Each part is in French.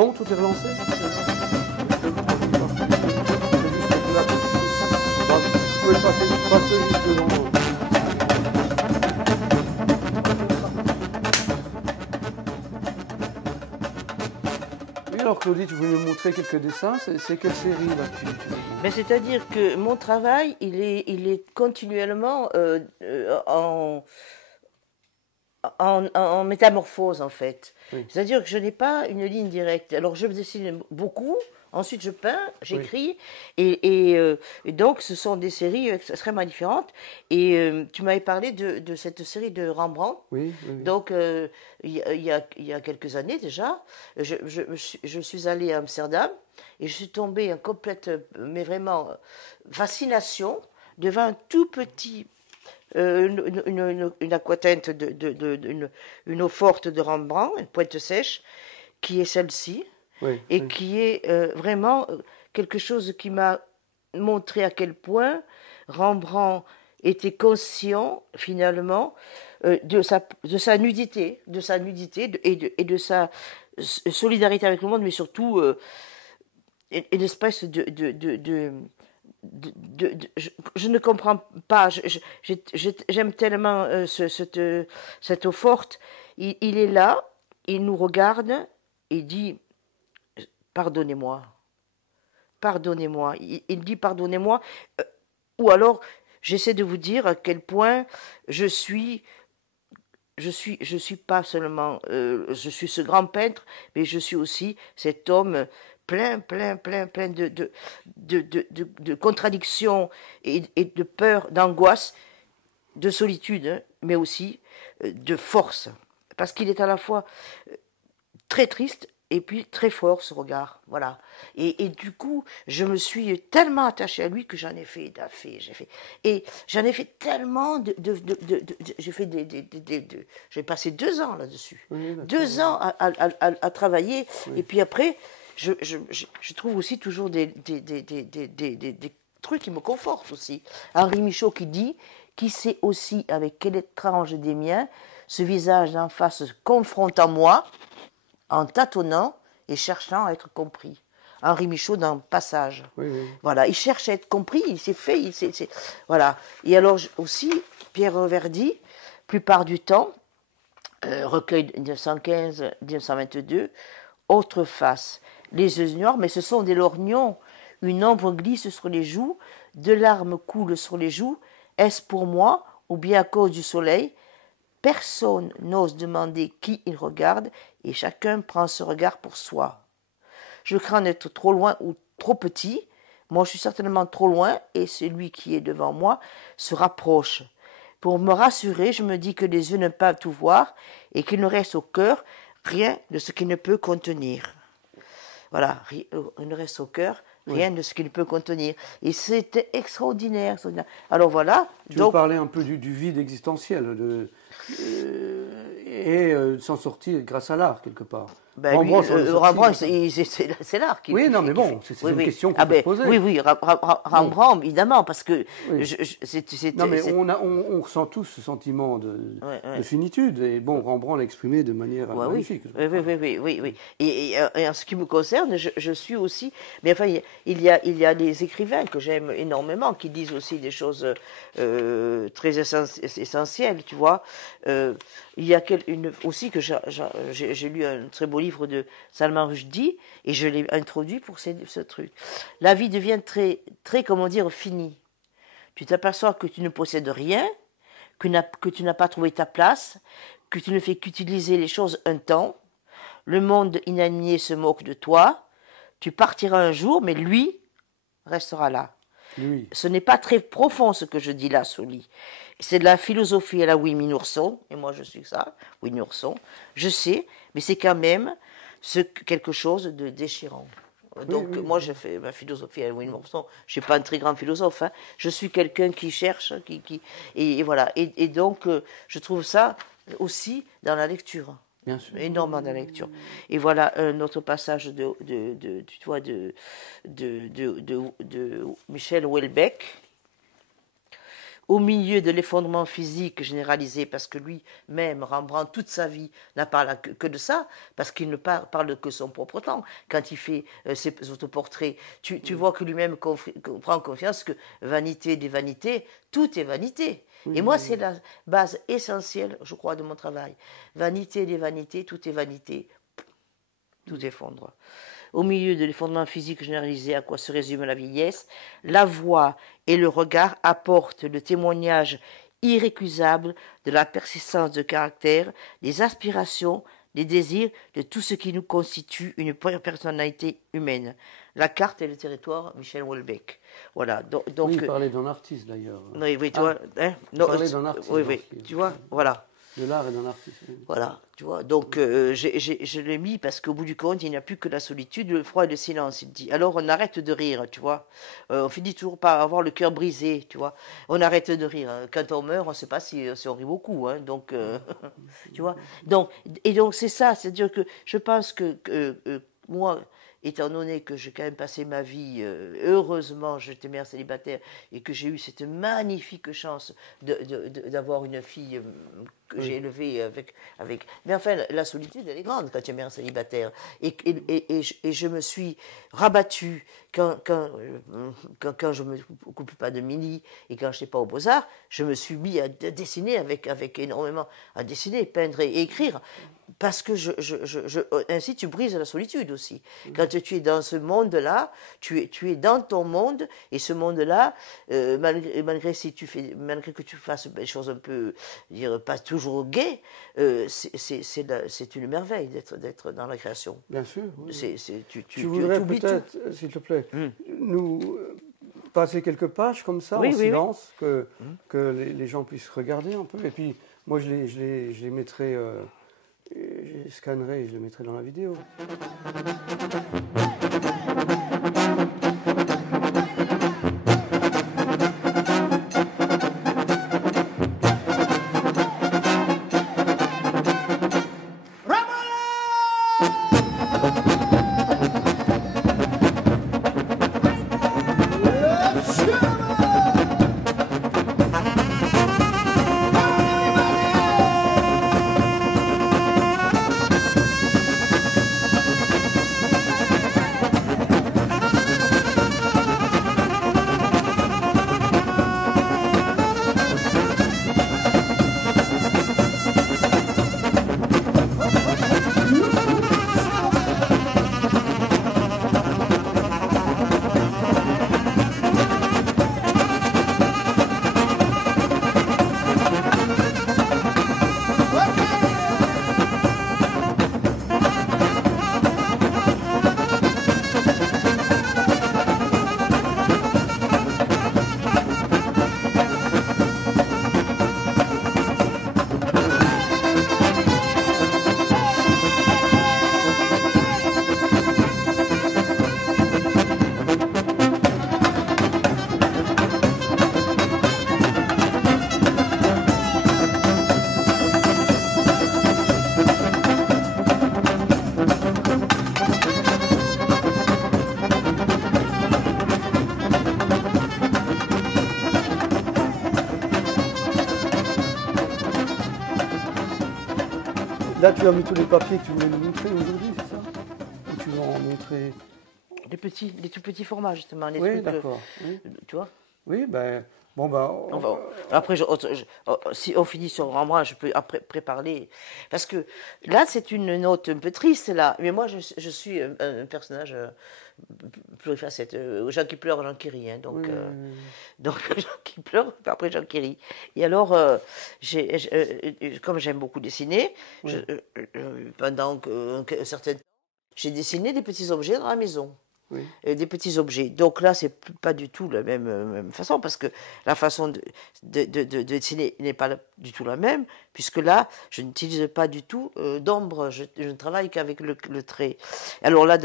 Bon, tout est relancé. Vous pouvez passer juste devant. Oui, alors Claudie, tu voulais me montrer quelques dessins. C'est quelle série là Ben, c'est-à-dire que mon travail, il est continuellement en métamorphose en fait. Oui. C'est-à-dire que je n'ai pas une ligne directe. Alors je dessine beaucoup, ensuite je peins, j'écris, et donc ce sont des séries extrêmement différentes. Et tu m'avais parlé de cette série de Rembrandt. Oui, oui, oui. Donc il y a quelques années déjà, je suis allée à Amsterdam et je suis tombée en complète, mais vraiment, fascination devant un tout petit une aquatinte une eau forte de Rembrandt, une pointe sèche, qui est celle-ci, Oui, et oui. qui est vraiment quelque chose qui m'a montré à quel point Rembrandt était conscient finalement de sa nudité, et de sa solidarité avec le monde, mais surtout une espèce je ne comprends pas. J'aime tellement cette eau forte. Il est là, il nous regarde et dit pardonnez-moi, pardonnez-moi. Il dit pardonnez-moi. Ou alors j'essaie de vous dire à quel point je suis pas seulement, je suis ce grand peintre, mais je suis aussi cet homme plein de contradictions et de peur, d'angoisse, de solitude, hein, mais aussi de force. Parce qu'il est à la fois très triste et puis très fort ce regard, voilà. Et du coup, je me suis tellement attachée à lui que j'en ai fait, et j'en ai fait tellement j'ai fait j'ai passé 2 ans là-dessus, Oui, 2 ans à travailler, oui. et puis après, je trouve aussi toujours des trucs qui me confortent aussi. Henri Michaud qui sait aussi avec quel étrange des miens, ce visage d'en face se confronte à moi, en tâtonnant et cherchant à être compris. Henri Michaud dans Passage. Oui, oui. Voilà, il cherche à être compris, il s'est fait, voilà. Et alors aussi, Pierre Verdi, plupart du temps, recueil de 1915-1922, autre face. Les yeux noirs, mais ce sont des lorgnons. Une ombre glisse sur les joues, 2 larmes coulent sur les joues. Est-ce pour moi ou bien à cause du soleil? Personne n'ose demander qui il regarde et chacun prend ce regard pour soi. Je crains d'être trop loin ou trop petit. Moi, je suis certainement trop loin et celui qui est devant moi se rapproche. Pour me rassurer, je me dis que les yeux ne peuvent tout voir et qu'il ne reste au cœur rien de ce qu'il ne peut contenir. Voilà, il ne reste au cœur rien de ce qu'il peut contenir. Et c'était extraordinaire. Alors voilà. Tu veux parler un peu du vide existentiel et s'en sortir grâce à l'art, quelque part. Ben Rembrandt, c'est l'art qui... Oui, non, mais bon, c'est une question qu'on peut se poser. Oui, Rembrandt, évidemment, parce que... Oui. Non, mais on ressent tous ce sentiment de finitude, et bon, Rembrandt l'a exprimé de manière magnifique. Oui. Et en ce qui me concerne, je suis aussi... Mais enfin, il y a des écrivains que j'aime énormément, qui disent aussi des choses très essentielles, tu vois. Il y a aussi que j'ai lu un très beau livre de Salman Rushdie et je l'ai introduit pour ce truc. La vie devient très, comment dire, finie. Tu t'aperçois que tu ne possèdes rien, que tu n'as pas trouvé ta place, que tu ne fais qu'utiliser les choses un temps. Le monde inanimé se moque de toi. Tu partiras un jour, mais lui restera là. Lui. Ce n'est pas très profond ce que je dis là, Soli. C'est de la philosophie à la Winnie Ourson, et moi je suis ça, Winnie Ourson. Je sais, mais c'est quand même quelque chose de déchirant. Donc moi je fais ma philosophie à la Winnie Ourson. Je suis pas un très grand philosophe, hein. Je suis quelqu'un qui cherche, et voilà. Et donc je trouve ça aussi dans la lecture. Bien sûr. Énormément dans la lecture. Et voilà un autre passage de Michel Houellebecq, au milieu de l'effondrement physique généralisé, parce que lui-même, Rembrandt, toute sa vie, n'a parlé que de ça, parce qu'il ne parle que son propre temps. Quand il fait ses autoportraits, tu vois que lui-même prend confiance que vanité des vanités, tout est vanité. Et moi, c'est la base essentielle, je crois, de mon travail. Vanité des vanités, tout est vanité. Tout effondre. Au milieu de l'effondrement physique généralisé à quoi se résume la vieillesse, la voix et le regard apportent le témoignage irrécusable de la persistance de caractère, des aspirations, des désirs, de tout ce qui nous constitue une personnalité humaine. La carte et le territoire, Michel Houellebecq. Voilà. Donc, oui, il parlait d'un artiste d'ailleurs. Oui, tu vois. Hein, il parlait d'un artiste. Oui, tu vois, voilà. De l'art et d'un artiste. Voilà, tu vois. Donc, je l'ai mis parce qu'au bout du compte, il n'y a plus que la solitude, le froid et le silence, il dit. Alors, on arrête de rire, tu vois. On finit toujours par avoir le cœur brisé, tu vois. On arrête de rire. Quand on meurt, on ne sait pas si on rit beaucoup, hein. Donc, tu vois. Donc, c'est ça. C'est-à-dire que je pense que moi, étant donné que j'ai quand même passé ma vie, heureusement, j'étais mère célibataire et que j'ai eu cette magnifique chance d'avoir une fille que j'ai élevée avec... Mais enfin, la solitude, elle est grande quand tu es mère célibataire. Et je me suis rabattue quand je ne me occupe pas de Mini et quand je n'étais pas aux Beaux-Arts, je me suis mis à dessiner avec énormément, à dessiner, peindre et écrire. Parce que ainsi tu brises la solitude aussi. Quand tu es dans ce monde-là, tu es dans ton monde, et ce monde-là, malgré que tu fasses des choses un peu, pas toujours gaies, c'est une merveille d'être dans la création. Bien sûr. Oui. Tu voudrais peut-être, s'il te plaît, nous passer quelques pages comme ça, en silence, que les gens puissent regarder un peu. Et puis, moi, je les mettrai... je scannerai et je le mettrai dans la vidéo. Là, tu as mis tous les papiers que tu voulais nous montrer aujourd'hui, c'est ça? Ou tu vas en montrer... Les tout petits formats, justement. Les oui, trucs, d'accord. Oui. Tu vois? Oui, ben... Bon, ben... Après, si on finit sur Rembrandt, je peux après préparer. Parce que là, c'est une note un peu triste, là. Mais moi, je suis un personnage plurifacette. Jean qui pleure, Jean qui rit. Hein, donc, donc, Jean qui pleure, après Jean qui rit. Et alors, comme j'aime beaucoup dessiner, pendant un certain temps, j'ai dessiné des petits objets dans la maison. Oui. Des petits objets. Donc là, c'est pas du tout la même façon, parce que la façon de dessiner n'est pas du tout la même, puisque là, je n'utilise pas du tout d'ombre, je ne travaille qu'avec le trait. Alors là,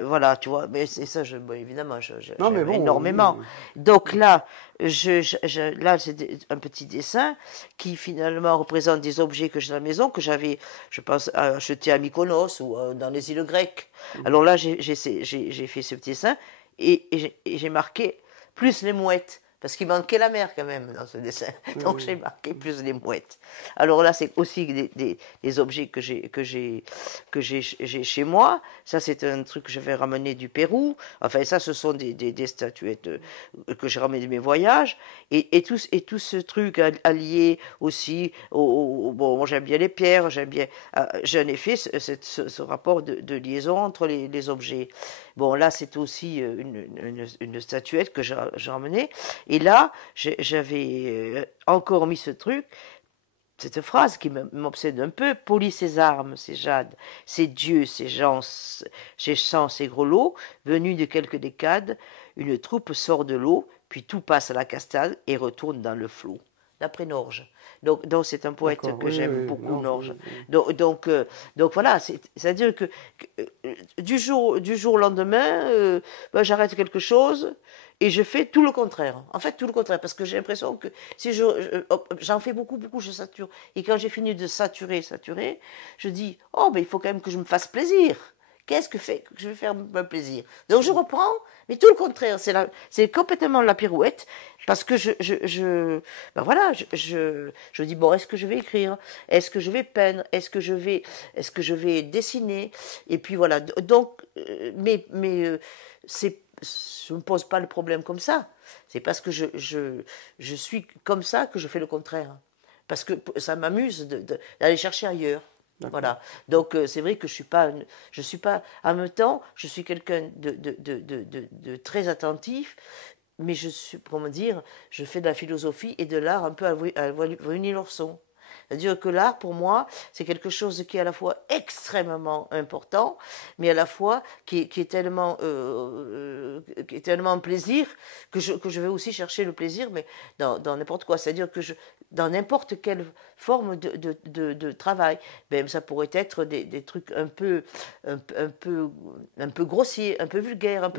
voilà, tu vois, mais c'est ça, évidemment, j'aime énormément. Oui. Donc là, là, c'est un petit dessin qui finalement représente des objets que j'ai dans la maison, que j'avais, je pense, acheté à Mykonos ou dans les îles grecques. Alors là, j'ai fait ce petit dessin et j'ai marqué plus les mouettes, Parce qu'il manquait la mer quand même dans ce dessin. Donc j'ai marqué plus les mouettes. Alors là, c'est aussi des objets que j'ai chez moi. Ça, c'est un truc que je vais ramener du Pérou. Enfin, ça, ce sont des statuettes que j'ai ramenées de mes voyages. Et tout ce truc allié aussi bon, moi, j'aime bien les pierres, j'en ai fait ce rapport de liaison entre les objets. Bon, là, c'est aussi une statuette que j'ai ramenée. Et là, j'avais encore mis ce truc, cette phrase qui m'obsède un peu: polis ses armes, ses jades, ses dieux, ses gens, ses champs, ses grelots, venus de quelques décades, une troupe sort de l'eau, puis tout passe à la cascade et retourne dans le flot. D'après Norge. Donc c'est un poète que j'aime beaucoup, Norge. Donc voilà, c'est-à-dire que du jour au lendemain, j'arrête quelque chose et je fais tout le contraire. En fait, tout le contraire, parce que j'ai l'impression que si j'en fais beaucoup, je sature. Et quand j'ai fini de saturer, je dis, oh, ben il faut quand même que je me fasse plaisir. Qu'est-ce que je vais faire un plaisir? Donc je reprends, mais tout le contraire, c'est complètement la pirouette, parce que je dis, bon, est-ce que je vais écrire? Est-ce que je vais peindre? Est-ce que je vais dessiner? Et puis voilà, donc, mais je ne me pose pas le problème comme ça. C'est parce que je suis comme ça que je fais le contraire. Parce que ça m'amuse d'aller chercher ailleurs. Voilà. Donc c'est vrai que je suis pas en même temps, je suis quelqu'un de très attentif, mais je fais de la philosophie et de l'art un peu à Bruni-Lorson. C'est-à-dire que l'art, pour moi, c'est quelque chose qui est à la fois extrêmement important, mais à la fois qui est tellement un plaisir que je vais aussi chercher le plaisir, mais dans n'importe quoi. C'est-à-dire que dans n'importe quelle forme de travail, ben, ça pourrait être des trucs un peu grossiers, un peu vulgaires,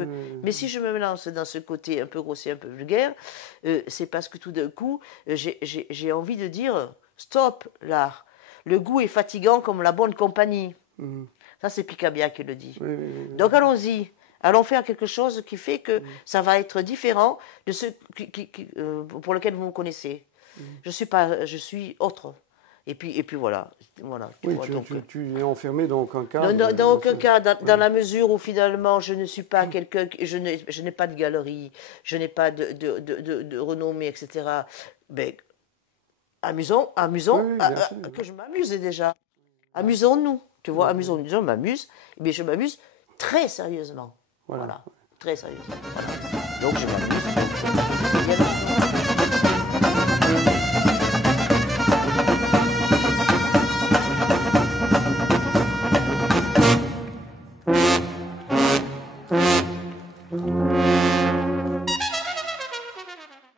Mais si je me lance dans ce côté un peu grossier, un peu vulgaire, c'est parce que tout d'un coup, j'ai envie de dire: stop l'art. Le goût est fatigant comme la bonne compagnie. Ça, c'est Picabia qui le dit. Donc allons-y. Allons faire quelque chose qui fait que ça va être différent de ce pour lequel vous me connaissez. Je suis autre. Et puis voilà. Oui, tu es enfermé dans aucun cadre. Dans aucun cas, dans la mesure où finalement je ne suis pas quelqu'un, je n'ai pas de galerie, je n'ai pas de renommée, etc. Ben, amusons, que je m'amuse déjà. Amusons-nous, tu vois, amusons-nous. Je m'amuse, mais je m'amuse très sérieusement. Voilà. Très sérieusement. Voilà. Donc je m'amuse.